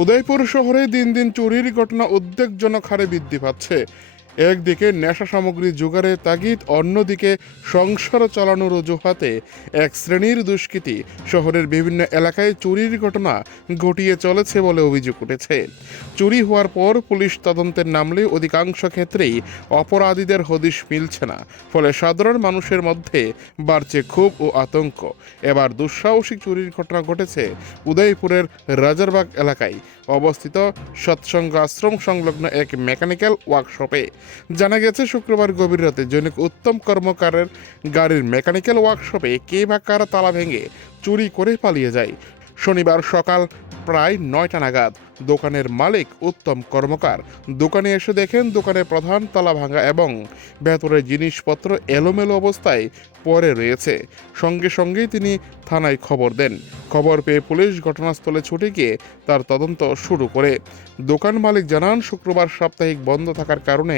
উদয়পুর শহরে দিন দিন চুরির ঘটনা উদ্বেগজনক হারে বৃদ্ধি পাচ্ছে। একদিকে নেশা সামগ্রী জোগাড়ের তাগিদ, অন্যদিকে সংসার চালানোর অজুহাতে এক শ্রেণীর দুষ্কৃতী শহরের বিভিন্ন এলাকায় চুরির ঘটনা ঘটিয়ে চলেছে বলে অভিযোগ উঠেছে। চুরি হওয়ার পর পুলিশ তদন্তের নামলে অধিকাংশ ক্ষেত্রেই অপরাধীদের হদিশ মিলছে না, ফলে সাধারণ মানুষের মধ্যে বাড়ছে ক্ষোভ ও আতঙ্ক। এবার দুঃসাহসিক চুরির ঘটনা ঘটেছে উদয়পুরের রাজারবাগ এলাকায় অবস্থিত সৎসঙ্গ আশ্রম সংলগ্ন এক মেকানিক্যাল ওয়ার্কশপে। জানা গেছে শুক্রবার গভীর রাতে জনৈক উত্তম কর্মকারের গাড়ির মেকানিক্যাল ওয়ার্কশপে কে বা কারা তালা ভেঙে চুরি করে পালিয়ে যায়। শনিবার সকাল প্রায় 9টা নাগাদ দোকানের মালিক উত্তম কর্মকার দোকানে এসে দেখেন দোকানের প্রধান তালা ভাঙা এবং ভেতরের জিনিসপত্র এলোমেলো অবস্থায় পড়ে রয়েছে। সঙ্গে সঙ্গেই তিনি থানায় খবর দেন। খবর পেয়ে পুলিশ ঘটনাস্থলে ছুটে গিয়ে তার তদন্ত শুরু করে। দোকান মালিক জানান, শুক্রবার সাপ্তাহিক বন্ধ থাকার কারণে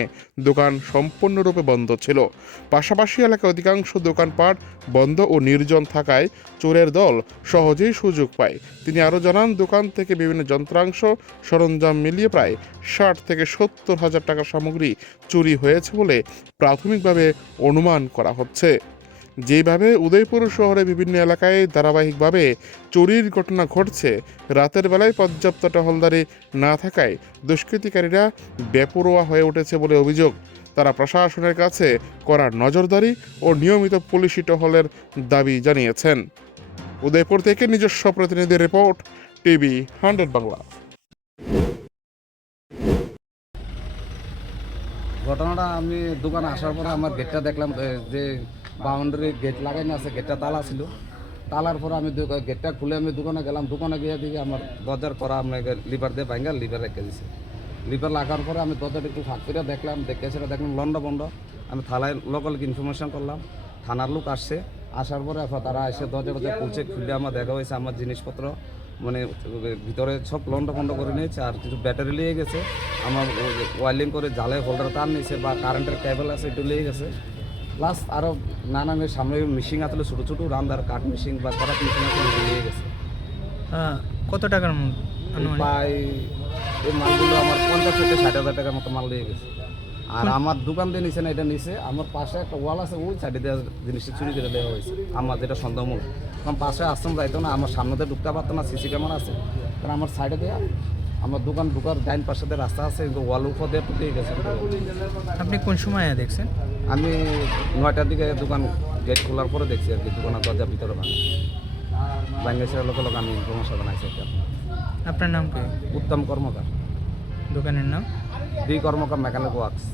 দোকান সম্পূর্ণরূপে বন্ধ ছিল। পাশাপাশি এলাকায় অধিকাংশ দোকানপাট বন্ধ ও নির্জন থাকায় চোরের দল সহজেই সুযোগ পায়। তিনি আরও জানান, দোকান থেকে বিভিন্ন যন্ত্রাংশ সরঞ্জাম মিলিয়ে প্রায় 60 থেকে 70 হাজার টাকার সামগ্রী চুরি হয়েছে বলে প্রাথমিকভাবে অনুমান করা হচ্ছে। যেভাবে উদয়পুর শহরে বিভিন্ন এলাকায় ধারাবাহিকভাবে চুরির ঘটনা ঘটছে, রাতের বেলায় পর্যাপ্ত টহলদারি না থাকায় দুষ্কৃতিকারীরা বেপরোয়া হয়ে উঠেছে বলে অভিযোগ। তারা প্রশাসনের কাছে কড়া নজরদারি ও নিয়মিত পুলিশি টহলের দাবি জানিয়েছেন। উদয়পুর থেকে নিজস্ব প্রতিনিধি রিপোর্ট, টিভি 100 বাংলা। ঘটনাটা আমি দোকানে আসার পরে আমার গেটটা দেখলাম যে বাউন্ডারি গেট লাগানো আছে, গেটটা তালা ছিল। তালার পরে আমি গেটটা খুলে আমি দোকানে গেলাম। দোকানে গিয়ে দেখি আমার দরজার করা আপনাকে লিভার দিয়ে ভাঙ্গা লিভার রেখে দিছে। লিভার লাগার পরে আমি দরজাটা একটু ফাঁক করে দেখলাম, দেখে সেটা দেখলাম লন্ডা বন্ধ। আমি থানায় লোকালকে ইনফরমেশন করলাম, থানার লোক আসছে। আসার পরে তারা এসে দরজা খুলছে, খুলে আমার দেখা হয়েছে আমার জিনিসপত্র মানে ভিতরে সব লন্ডা ফন্ড করে নিয়েছে, আর কিছু ব্যাটারি লিয়ে গেছে। আমার ওয়াইলিং করে জালে হোল্ডার তার নিয়েছে বা কারেন্টের কেবল আছে একটু লিয়ে গেছে। প্লাস আরও নানান সামনে মেশিন আসলে ছোটো ছোটো রান্দার কাঠ মেশিন বা করাত মেশিন আসলে লিয়ে গেছে। কত টাকার প্রায় এই মালগুলো আমার 50 থেকে 60 হাজার টাকার মতো মাল লিয়ে গেছে। আর আমার দোকান দিয়ে নিচে না, এটা নিচে আমার পাশে একটা ওয়াল আছে, ওই সাইডে দেওয়া জিনিসটা চুরি করে দেওয়া হয়েছে আমার, যেটা সন্দেহমূলক। কারণ পাশে আশ্রম যাইতো না, আমার সামনে দিয়ে ঢুকতে পারতো না, সিসি ক্যামেরা আছে। কারণ আমার সাইডে দেওয়া আমার দোকান ঢুকার ডাইন পাশে দিয়ে রাস্তা আছে, কিন্তু ওয়াল উপর দিয়ে টুকে গেছে। আপনি কোন সময় দেখছেন? আমি 9টার দিকে দোকান গেট খোলার পরে দেখছি আর কি, দোকানের দরজা ভিতরে বাংলাদেশের লোক আমি ইনফরমেশন বানাইছি। আপনার নাম কি? উত্তম কর্মকার, দোকানের নাম? ডি কর্মকার মেকানিক ওয়ার্কস।